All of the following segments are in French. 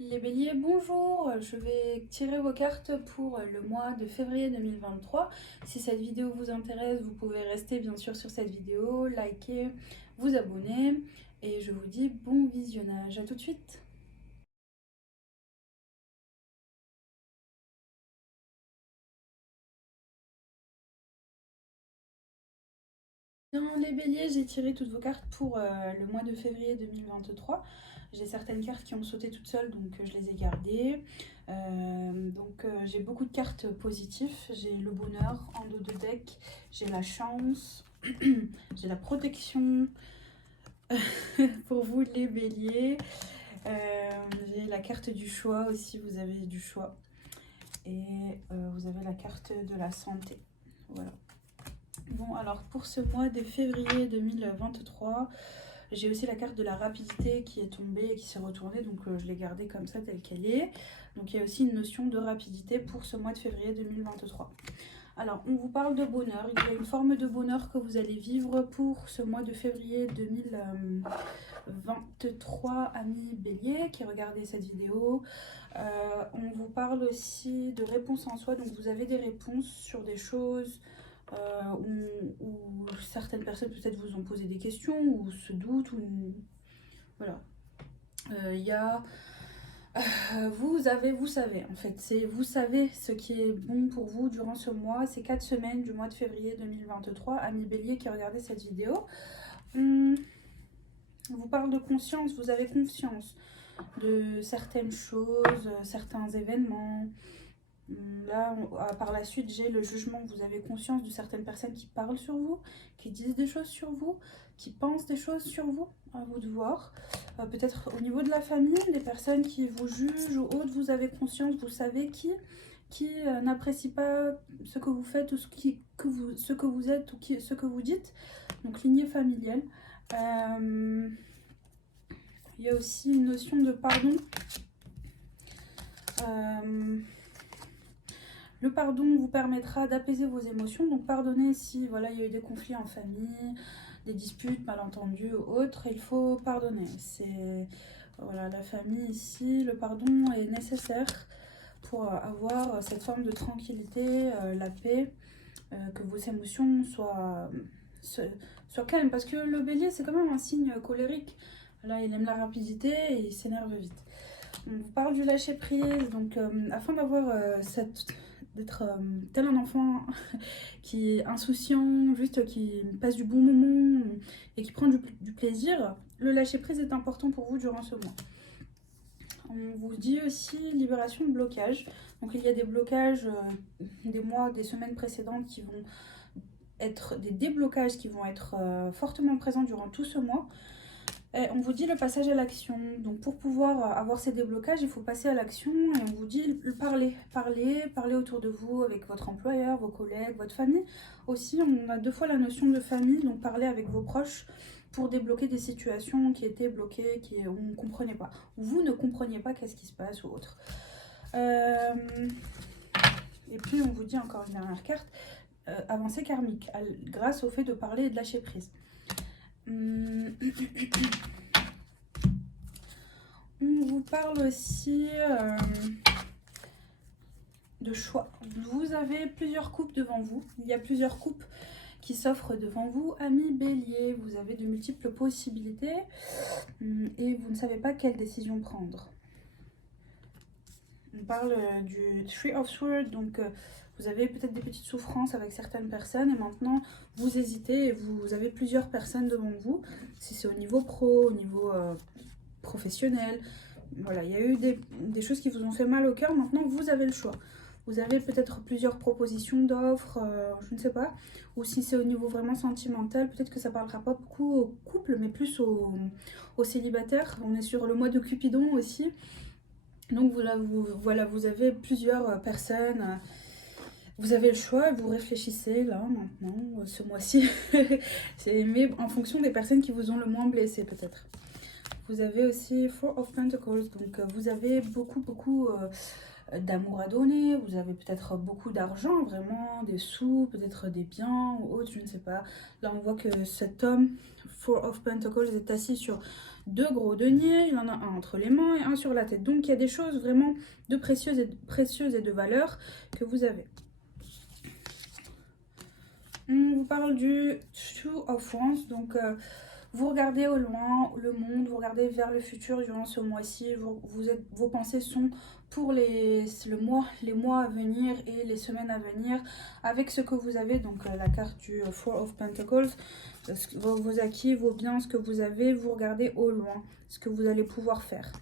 Les béliers, bonjour, je vais tirer vos cartes pour le mois de février 2023. Si cette vidéo vous intéresse, vous pouvez rester bien sûr sur cette vidéo, liker, vous abonner et je vous dis bon visionnage. À tout de suite. Bien les béliers, j'ai tiré toutes vos cartes pour le mois de février 2023. J'ai certaines cartes qui ont sauté toutes seules, donc je les ai gardées. J'ai beaucoup de cartes positives. J'ai le bonheur en dos de deck, j'ai la chance, j'ai la protection pour vous les béliers. J'ai la carte du choix aussi, vous avez du choix. Et vous avez la carte de la santé. Voilà. Bon, alors pour ce mois de février 2023, j'ai aussi la carte de la rapidité qui est tombée et qui s'est retournée, donc je l'ai gardée comme ça telle qu'elle est. Donc il y a aussi une notion de rapidité pour ce mois de février 2023. Alors, on vous parle de bonheur. Il y a une forme de bonheur que vous allez vivre pour ce mois de février 2023, amis bélier qui regardez cette vidéo. On vous parle aussi de réponses en soi. Donc, vous avez des réponses sur des choses où certaines personnes peut-être vous ont posé des questions ou se doutent. Voilà. Il y a vous savez, en fait, c'est vous savez ce qui est bon pour vous durant ce mois, ces 4 semaines du mois de février 2023, amis bélier qui regardez cette vidéo. On vous parle de conscience, vous avez conscience de certaines choses, certains événements. Là, par la suite, j'ai le jugement. Vous avez conscience de certaines personnes qui parlent sur vous, qui disent des choses sur vous, qui pensent des choses sur vous, à vous de voir. Peut-être au niveau de la famille, des personnes qui vous jugent ou autres, vous avez conscience, vous savez qui n'apprécie pas ce que vous faites ou ce que vous êtes ou ce que vous dites. Donc lignée familiale. Il y a aussi une notion de pardon. Le pardon vous permettra d'apaiser vos émotions. Donc pardonnez si voilà, il y a eu des conflits en famille, des disputes, malentendus ou autres. Il faut pardonner. C'est voilà, la famille ici, le pardon est nécessaire pour avoir cette forme de tranquillité, la paix, que vos émotions soient calmes. Parce que le bélier, c'est quand même un signe colérique. Là, il aime la rapidité et il s'énerve vite. On vous parle du lâcher prise. Donc, afin d'avoir d'être tel un enfant qui est insouciant, juste qui passe du bon moment et qui prend du plaisir, le lâcher prise est important pour vous durant ce mois. On vous dit aussi libération de blocage. Donc il y a des blocages des mois, des semaines précédentes qui vont être des déblocages qui vont être fortement présents durant tout ce mois. Et on vous dit le passage à l'action. Donc pour pouvoir avoir ces déblocages, il faut passer à l'action et on vous dit parler autour de vous avec votre employeur, vos collègues, votre famille. Aussi, on a 2 fois la notion de famille, donc parler avec vos proches pour débloquer des situations qui étaient bloquées, on ne comprenait pas. Ou vous ne compreniez pas qu'est-ce qui se passe ou autre. Et puis on vous dit encore une dernière carte, avancée karmique, grâce au fait de parler et de lâcher prise. On vous parle aussi de choix. Vous avez plusieurs coupes devant vous. Il y a plusieurs coupes qui s'offrent devant vous. Amis bélier, vous avez de multiples possibilités et vous ne savez pas quelle décision prendre. On parle du Three of Swords, donc vous avez peut-être des petites souffrances avec certaines personnes et maintenant vous hésitez et vous avez plusieurs personnes devant vous. Si c'est au niveau pro, au niveau professionnel, voilà, il y a eu des choses qui vous ont fait mal au cœur, maintenant vous avez le choix. Vous avez peut-être plusieurs propositions d'offres, je ne sais pas. Ou si c'est au niveau vraiment sentimental, peut-être que ça parlera pas beaucoup au couple, mais plus aux célibataires. On est sur le mois de Cupidon aussi. Donc voilà, vous avez plusieurs personnes. Vous avez le choix, vous réfléchissez là, maintenant, ce mois-ci. Mais en fonction des personnes qui vous ont le moins blessé peut-être. vous avez aussi Four of Pentacles, donc vous avez beaucoup d'amour à donner, vous avez peut-être beaucoup d'argent, vraiment des sous, peut-être des biens ou autre, je ne sais pas. Là on voit que cet homme, Four of Pentacles, est assis sur deux gros deniers, il en a un entre les mains et un sur la tête. Donc il y a des choses vraiment de précieuses et de valeur que vous avez. On vous parle du Two of Wands, donc vous regardez au loin le monde, vous regardez vers le futur durant ce mois-ci, vos pensées sont pour les mois à venir et les semaines à venir avec ce que vous avez, donc la carte du Four of Pentacles, vos acquis, vos biens, ce que vous avez, vous regardez au loin, ce que vous allez pouvoir faire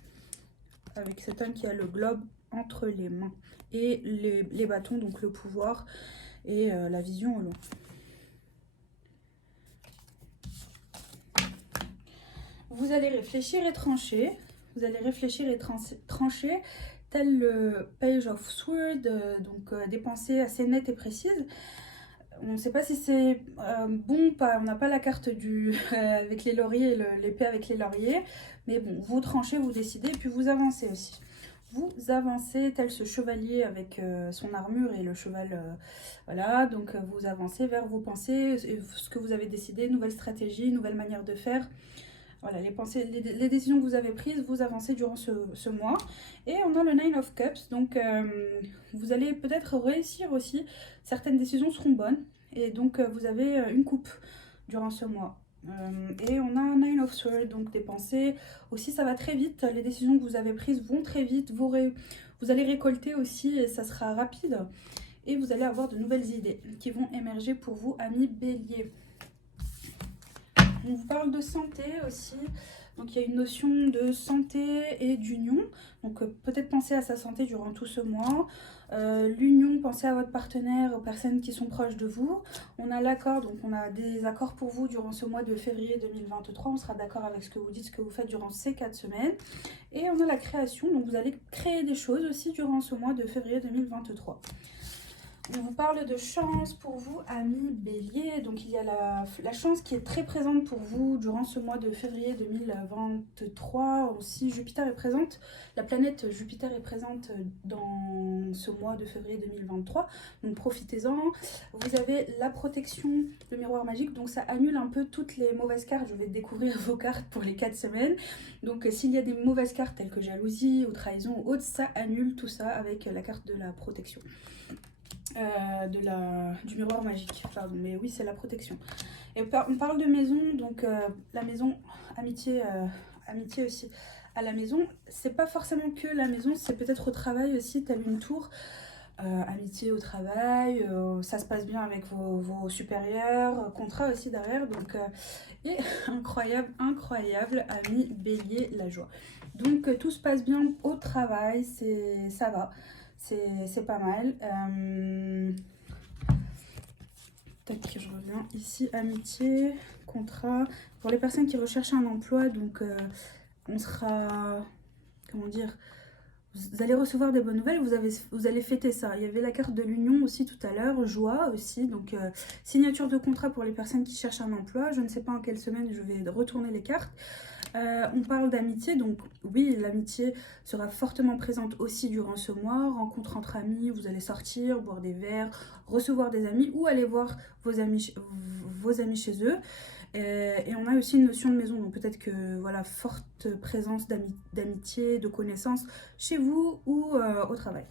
avec cet homme qui a le globe entre les mains et les bâtons, donc le pouvoir et la vision au loin. Vous allez réfléchir et trancher. Vous allez réfléchir et trancher, tel le Page of Swords, donc des pensées assez nettes et précises. On ne sait pas si c'est bon ou pas. On n'a pas la carte du avec les lauriers, l'épée avec les lauriers. Mais bon, vous tranchez, vous décidez, et puis vous avancez aussi. Vous avancez tel ce chevalier avec son armure et le cheval. Voilà, donc vous avancez vers vos pensées, ce que vous avez décidé, nouvelle stratégie, nouvelle manière de faire. Voilà, les décisions que vous avez prises, vous avancez durant ce mois. Et on a le Nine of Cups, donc vous allez peut-être réussir aussi. Certaines décisions seront bonnes. Et donc vous avez une coupe durant ce mois. Et on a un Nine of Swords, donc des pensées. Aussi, ça va très vite. Les décisions que vous avez prises vont très vite. Vous allez récolter aussi et ça sera rapide. Et vous allez avoir de nouvelles idées qui vont émerger pour vous, amis Bélier. On vous parle de santé aussi, donc il y a une notion de santé et d'union, donc peut-être penser à sa santé durant tout ce mois. L'union, pensez à votre partenaire, aux personnes qui sont proches de vous. On a l'accord, donc on a des accords pour vous durant ce mois de février 2023, on sera d'accord avec ce que vous dites, ce que vous faites durant ces 4 semaines. Et on a la création, donc vous allez créer des choses aussi durant ce mois de février 2023. On vous parle de chance pour vous, amis Bélier. Donc il y a la chance qui est très présente pour vous durant ce mois de février 2023. Aussi, Jupiter est présente. La planète Jupiter est présente dans ce mois de février 2023. Donc profitez-en. Vous avez la protection, le miroir magique. Donc ça annule un peu toutes les mauvaises cartes. Je vais découvrir vos cartes pour les 4 semaines. Donc s'il y a des mauvaises cartes telles que jalousie ou trahison ou autre, ça annule tout ça avec la carte de la protection. Du miroir magique, pardon, mais oui, c'est la protection. Et on parle de maison, donc la maison, amitié aussi. À la maison, c'est pas forcément que la maison, c'est peut-être au travail aussi, tel une tour. Amitié au travail, ça se passe bien avec vos supérieurs, contrat aussi derrière, donc et incroyable, ami Bélier, la joie. Donc tout se passe bien au travail, ça va. C'est pas mal. Tac, je reviens ici. Amitié, contrat. Pour les personnes qui recherchent un emploi, donc on sera... Comment dire, vous allez recevoir des bonnes nouvelles, vous allez fêter ça. Il y avait la carte de l'union aussi tout à l'heure, joie aussi. Donc signature de contrat pour les personnes qui cherchent un emploi. Je ne sais pas en quelle semaine je vais retourner les cartes. On parle d'amitié, donc oui, l'amitié sera fortement présente aussi durant ce mois. Rencontre entre amis, vous allez sortir, boire des verres, recevoir des amis ou aller voir vos amis chez eux. Et on a aussi une notion de maison, donc peut-être que voilà, forte présence d'amitié, de connaissances chez vous ou au travail.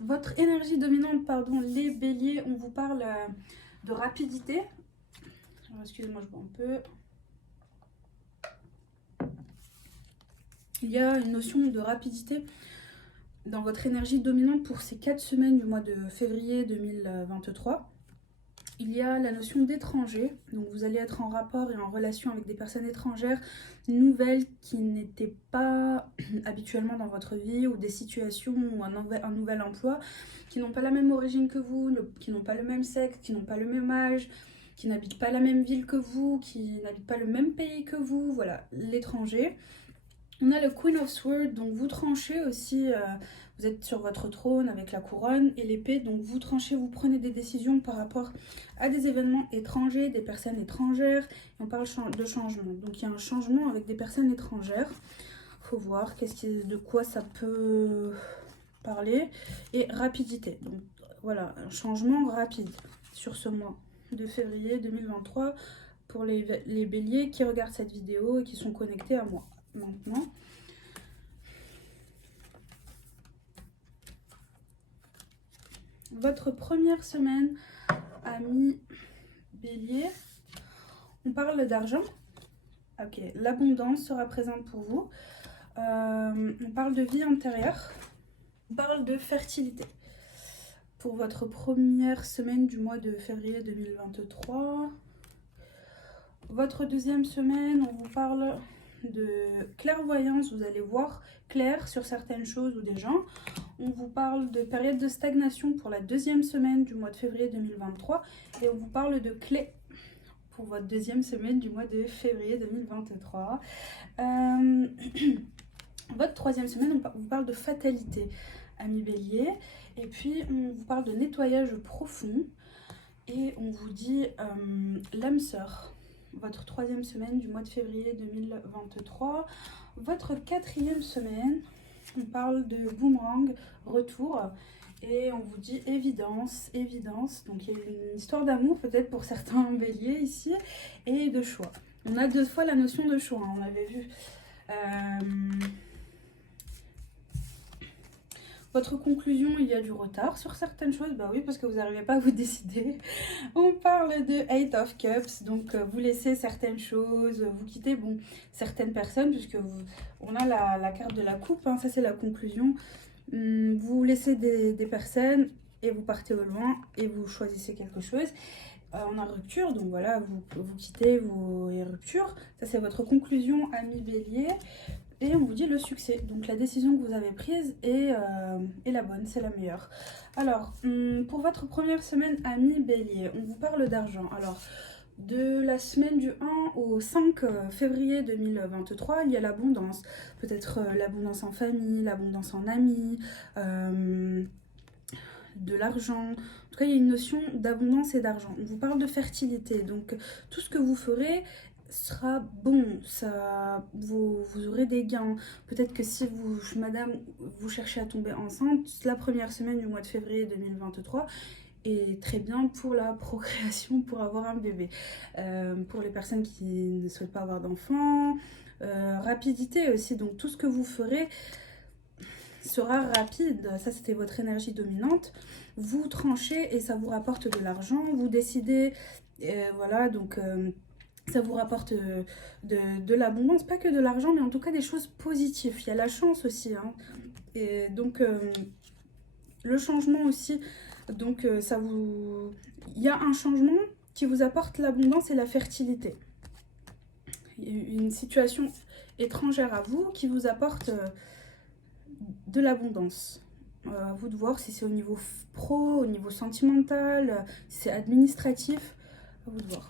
Votre énergie dominante, pardon, les béliers, on vous parle de rapidité. Excusez-moi, je bois un peu. Il y a une notion de rapidité dans votre énergie dominante pour ces 4 semaines du mois de février 2023. Il y a la notion d'étranger, donc vous allez être en rapport et en relation avec des personnes étrangères nouvelles qui n'étaient pas habituellement dans votre vie, ou des situations ou un nouvel emploi, qui n'ont pas la même origine que vous, qui n'ont pas le même sexe, qui n'ont pas le même âge, qui n'habitent pas la même ville que vous, qui n'habitent pas le même pays que vous, voilà, l'étranger. On a le Queen of Swords, donc vous tranchez aussi, vous êtes sur votre trône avec la couronne et l'épée, donc vous tranchez, vous prenez des décisions par rapport à des événements étrangers, des personnes étrangères, et on parle de changement. Donc il y a un changement avec des personnes étrangères, faut voir de quoi ça peut parler, et rapidité, donc voilà, un changement rapide sur ce mois de février 2023 pour les béliers qui regardent cette vidéo et qui sont connectés à moi. Maintenant, votre première semaine, amis bélier, on parle d'argent. Ok, l'abondance sera présente pour vous. On parle de vie intérieure. On parle de fertilité. Pour votre première semaine du mois de février 2023. Votre deuxième semaine, on vous parle de clairvoyance, vous allez voir clair sur certaines choses ou des gens. On vous parle de période de stagnation pour la deuxième semaine du mois de février 2023 et on vous parle de clés pour votre deuxième semaine du mois de février 2023. Votre troisième semaine, on vous parle de fatalité, amis bélier, et puis on vous parle de nettoyage profond et on vous dit l'âme sœur. Votre troisième semaine du mois de février 2023. Votre quatrième semaine, on parle de boomerang, retour, et on vous dit évidence, évidence. Donc il y a une histoire d'amour peut-être pour certains béliers ici, et de choix. On a deux fois la notion de choix, hein, on avait vu. Votre conclusion, il y a du retard sur certaines choses, bah oui, parce que vous n'arrivez pas à vous décider. On parle de Eight of Cups, donc vous laissez certaines choses, vous quittez certaines personnes, puisque on a la carte de la coupe, hein, ça c'est la conclusion. Vous laissez des personnes et vous partez au loin et vous choisissez quelque chose. On a rupture, donc voilà, vous quittez, et rupture. Ça c'est votre conclusion, ami bélier. Et on vous dit le succès, donc la décision que vous avez prise est la bonne, c'est la meilleure. Alors, pour votre première semaine, amis bélier, on vous parle d'argent. Alors, de la semaine du 1 au 5 février 2023, il y a l'abondance. Peut-être l'abondance en famille, l'abondance en amis, de l'argent. En tout cas, il y a une notion d'abondance et d'argent. On vous parle de fertilité, donc tout ce que vous ferez sera bon, vous aurez des gains. Peut-être que si madame, vous cherchez à tomber enceinte, la première semaine du mois de février 2023 est très bien pour la procréation, pour avoir un bébé. Pour les personnes qui ne souhaitent pas avoir d'enfants, rapidité aussi, donc tout ce que vous ferez sera rapide. Ça, c'était votre énergie dominante. Vous tranchez et ça vous rapporte de l'argent. Vous décidez, voilà, donc ça vous rapporte de l'abondance, pas que de l'argent, mais en tout cas des choses positives. Il y a la chance aussi, hein. Et donc le changement aussi, donc il y a un changement qui vous apporte l'abondance et la fertilité. Une situation étrangère à vous qui vous apporte de l'abondance. À vous de voir si c'est au niveau pro, au niveau sentimental, si c'est administratif, à vous de voir.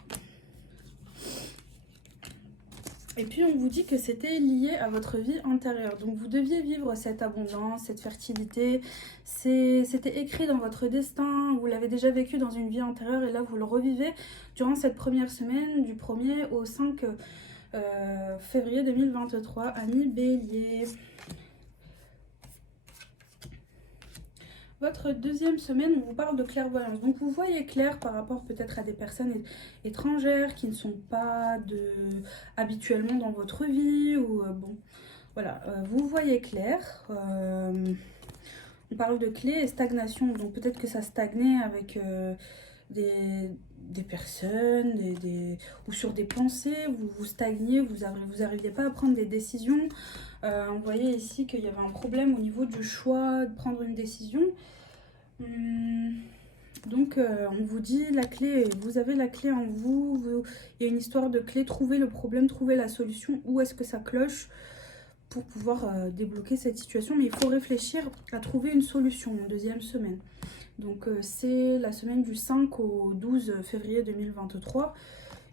Et puis on vous dit que c'était lié à votre vie antérieure. Donc vous deviez vivre cette abondance, cette fertilité. C'était écrit dans votre destin. Vous l'avez déjà vécu dans une vie antérieure et là vous le revivez durant cette première semaine du 1er au 5 février 2023. Amis bélier. Votre deuxième semaine, on vous parle de clairvoyance. Donc vous voyez clair par rapport peut-être à des personnes étrangères qui ne sont pas habituellement dans votre vie. Ou bon, voilà, vous voyez clair. On parle de clés et stagnation. Donc peut-être que ça stagnait avec des personnes, ou sur des pensées. Vous stagniez, vous n'arriviez pas à prendre des décisions. On voyait ici qu'il y avait un problème au niveau du choix de prendre une décision. Donc on vous dit la clé, vous avez la clé en vous, il y a une histoire de clé, trouver le problème, trouver la solution, où est-ce que ça cloche pour pouvoir débloquer cette situation. Mais il faut réfléchir à trouver une solution en deuxième semaine. Donc c'est la semaine du 5 au 12 février 2023.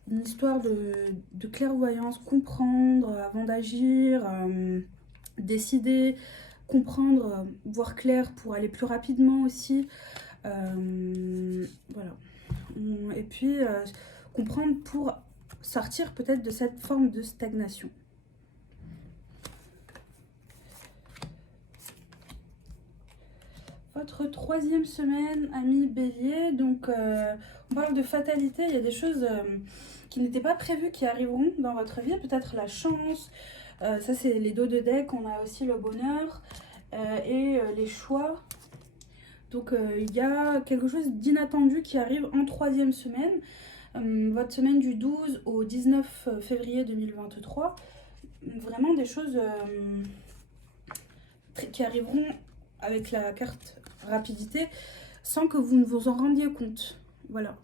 Une histoire de clairvoyance, comprendre avant d'agir, décider, comprendre, voir clair pour aller plus rapidement aussi. Voilà. Et puis comprendre pour sortir peut-être de cette forme de stagnation. Votre troisième semaine, ami Bélier, donc on parle de fatalité, il y a des choses qui n'étaient pas prévues qui arriveront dans votre vie, peut-être la chance, ça c'est les dos de deck, on a aussi le bonheur et les choix. Donc il y a quelque chose d'inattendu qui arrive en troisième semaine, votre semaine du 12 au 19 février 2023, vraiment des choses qui arriveront avec la carte rapidité sans que vous ne vous en rendiez compte. Voilà.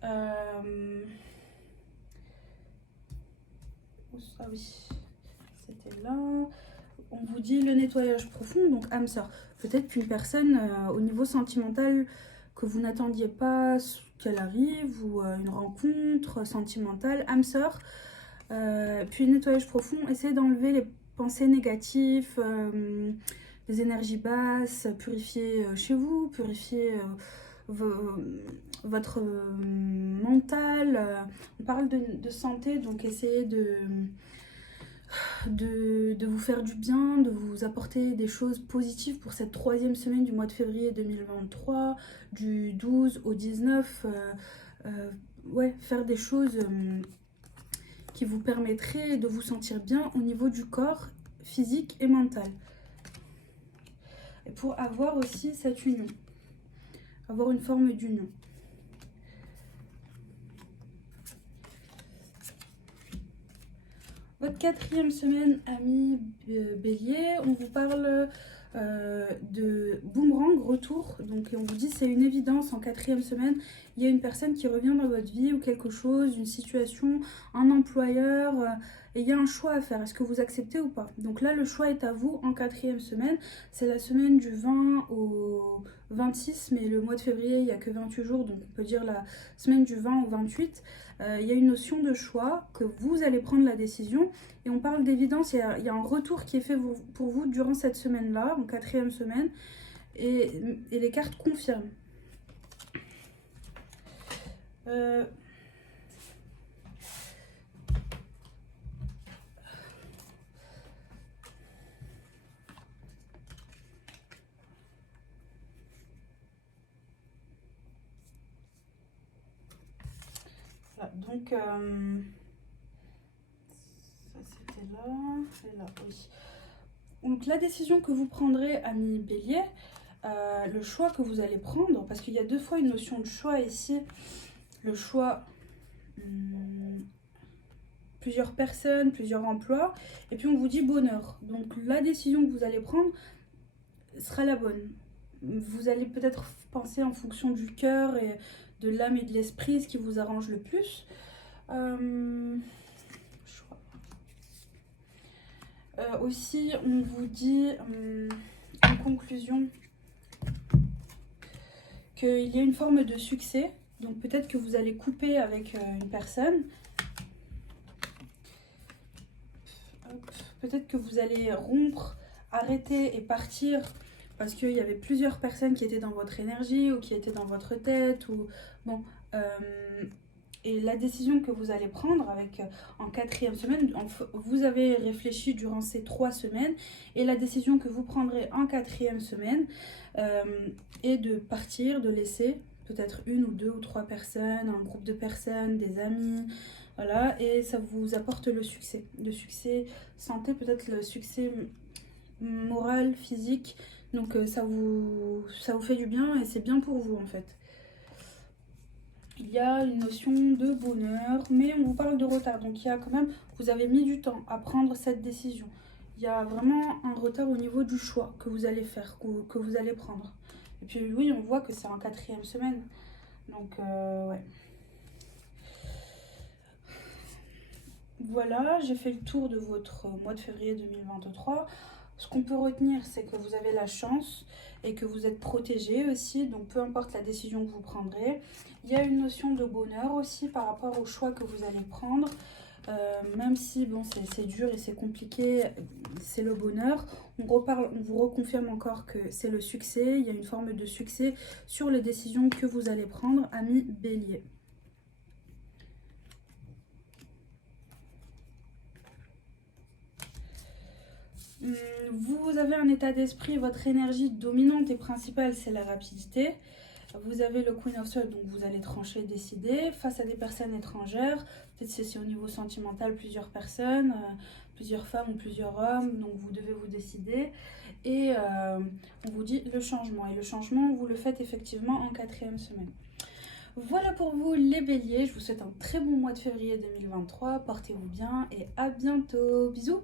Ah oui, c'était là. On vous dit le nettoyage profond, donc âme sœur. Peut-être qu'une personne au niveau sentimental que vous n'attendiez pas qu'elle arrive, ou une rencontre sentimentale, âme sœur. Puis le nettoyage profond, essayez d'enlever les pensées négatives, les énergies basses, purifier chez vous, purifier votre mental. On parle de santé, donc essayez de vous faire du bien, de vous apporter des choses positives pour cette troisième semaine du mois de février 2023, du 12 au 19. Ouais, faire des choses qui vous permettraient de vous sentir bien au niveau du corps, physique et mental. Et pour avoir aussi cette union, avoir une forme d'union. Votre quatrième semaine, ami Bélier, on vous parle de boomerang, retour. Donc on vous dit c'est une évidence, en quatrième semaine, il y a une personne qui revient dans votre vie ou quelque chose, une situation, un employeur, et il y a un choix à faire. Est-ce que vous acceptez ou pas? Donc là, le choix est à vous en quatrième semaine. C'est la semaine du 20 au 26, mais le mois de février, il n'y a que 28 jours, donc on peut dire la semaine du 20 au 28. Il y a une notion de choix, que vous allez prendre la décision. Et on parle d'évidence, il y a un retour qui est fait pour vous durant cette semaine-là, en quatrième semaine. Et les cartes confirment. Voilà, donc, ça c'était là, et là, oui. Donc la décision que vous prendrez, ami Bélier, le choix que vous allez prendre, parce qu'il y a deux fois une notion de choix ici, le choix, plusieurs personnes, plusieurs emplois, et puis on vous dit bonheur. Donc la décision que vous allez prendre sera la bonne. Vous allez peut-être penser en fonction du cœur et de l'âme et de l'esprit, ce qui vous arrange le plus. Aussi, on vous dit en conclusion qu'il y a une forme de succès. Donc peut-être que vous allez couper avec une personne. Peut-être que vous allez rompre, arrêter et partir parce qu'il y avait plusieurs personnes qui étaient dans votre énergie ou qui étaient dans votre tête. Ou bon, et la décision que vous allez prendre avec en quatrième semaine, vous avez réfléchi durant ces 3 semaines, et la décision que vous prendrez en quatrième semaine est de partir, de laisser peut-être 1 ou 2 ou 3 personnes, un groupe de personnes, des amis, voilà, et ça vous apporte le succès santé, peut-être le succès moral, physique, donc ça vous fait du bien et c'est bien pour vous en fait. Il y a une notion de bonheur, mais on vous parle de retard. Donc il y a quand même, vous avez mis du temps à prendre cette décision. Il y a vraiment un retard au niveau du choix que vous allez faire, que vous allez prendre. Et puis oui, on voit que c'est en quatrième semaine. Donc ouais. Voilà, j'ai fait le tour de votre mois de février 2023. Ce qu'on peut retenir, c'est que vous avez la chance et que vous êtes protégé aussi, donc peu importe la décision que vous prendrez. Il y a une notion de bonheur aussi par rapport au choix que vous allez prendre. Même si bon, c'est dur et c'est compliqué, c'est le bonheur. On vous reconfirme encore que c'est le succès. Il y a une forme de succès sur les décisions que vous allez prendre, amis Bélier. Vous avez un état d'esprit, votre énergie dominante et principale, c'est la rapidité. Vous avez le Queen of Swords, donc vous allez trancher, décider face à des personnes étrangères. Peut-être c'est au niveau sentimental, plusieurs personnes, plusieurs femmes ou plusieurs hommes, donc vous devez vous décider. Et on vous dit le changement. Et le changement, vous le faites effectivement en 4e semaine. Voilà pour vous les béliers, je vous souhaite un très bon mois de février 2023, portez-vous bien et à bientôt, bisous.